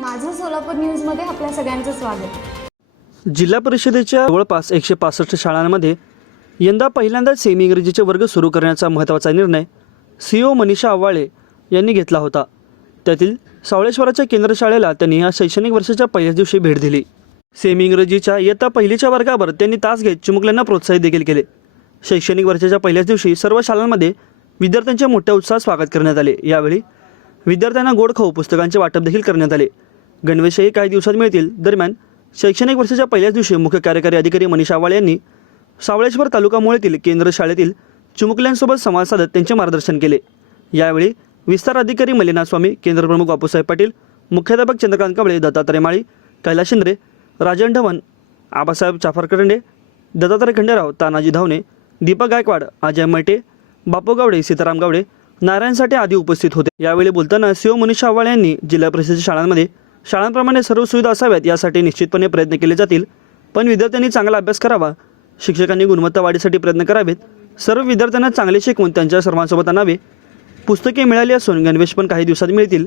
सोलापूर न्यूजमध्ये आपल्या सगळ्यांचं स्वागत. जिल्हा परिषदेच्या जवळपास एकशे पासष्ट शाळांमध्ये यंदा पहिल्यांदाच सेमी इंग्रजीचे वर्ग सुरू करण्याचा महत्त्वाचा निर्णय सी ओ मनीषा आव्हाळे यांनी घेतला होता. त्यातील सावळेश्वराच्या केंद्र शाळेला त्यांनी या शैक्षणिक वर्षाच्या पहिल्याच दिवशी भेट दिली. सेमी इंग्रजीच्या इयत्ता पहिलीच्या वर्गावर त्यांनी तास घेत चिमुकल्यांना प्रोत्साहित देखील केले. शैक्षणिक वर्षाच्या पहिल्याच दिवशी सर्व शाळांमध्ये विद्यार्थ्यांच्या मोठ्या उत्साहात स्वागत करण्यात आले. यावेळी विद्यार्थ्यांना गोड खाऊ पुस्तकांचे वाटप देखील करण्यात आले. गणवेशही काही दिवसात मिळतील. दरम्यान शैक्षणिक वर्षाच्या पहिल्याच दिवशी मुख्य कार्यकारी अधिकारी मनीष आवाळे यांनी सावळेश्वर तालुका मुळेतील केंद्र शाळेतील चिमुकल्यांसोबत संवाद साधत त्यांचे मार्गदर्शन केले. यावेळी विस्तार अधिकारी मलिना स्वामी केंद्रप्रमुख बापूसाहेब पाटील मुख्याध्यापक चंद्रकांत कांबळे दत्तात्रय माळी कैलास शिंद्रे राजन ढवण आबासाहेब चाफर करंडे दत्तात्रय खंडेराव तानाजी धावणे दीपक गायकवाड अजय मैटे बापू गावडे सीताराम गावडे नारायणसाठी आदी उपस्थित होते. यावेळी बोलताना सीओ मनीषा आव्हाळे यांनी जिल्हा परिषदेच्या शाळांमध्ये शाळांप्रमाणे सर्व सुविधा असाव्यात यासाठी निश्चितपणे प्रयत्न केले जातील. पण विद्यार्थ्यांनी चांगला अभ्यास करावा. शिक्षकांनी गुणवत्ता वाढीसाठी प्रयत्न करावेत. सर्व विद्यार्थ्यांना चांगले शिकवून त्यांच्या सर्वांसोबत आणावे. पुस्तके मिळाली असून गणवेश पण काही दिवसात मिळतील.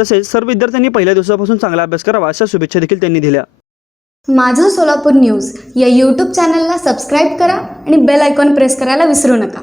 तसेच सर्व विद्यार्थ्यांनी पहिल्या दिवसापासून चांगला अभ्यास करावा अशा शुभेच्छा देखील त्यांनी दिल्या. माझं सोलापूर न्यूज या यूट्यूब चॅनलला सबस्क्राईब करा आणि बेल आयकॉन प्रेस करायला विसरू नका.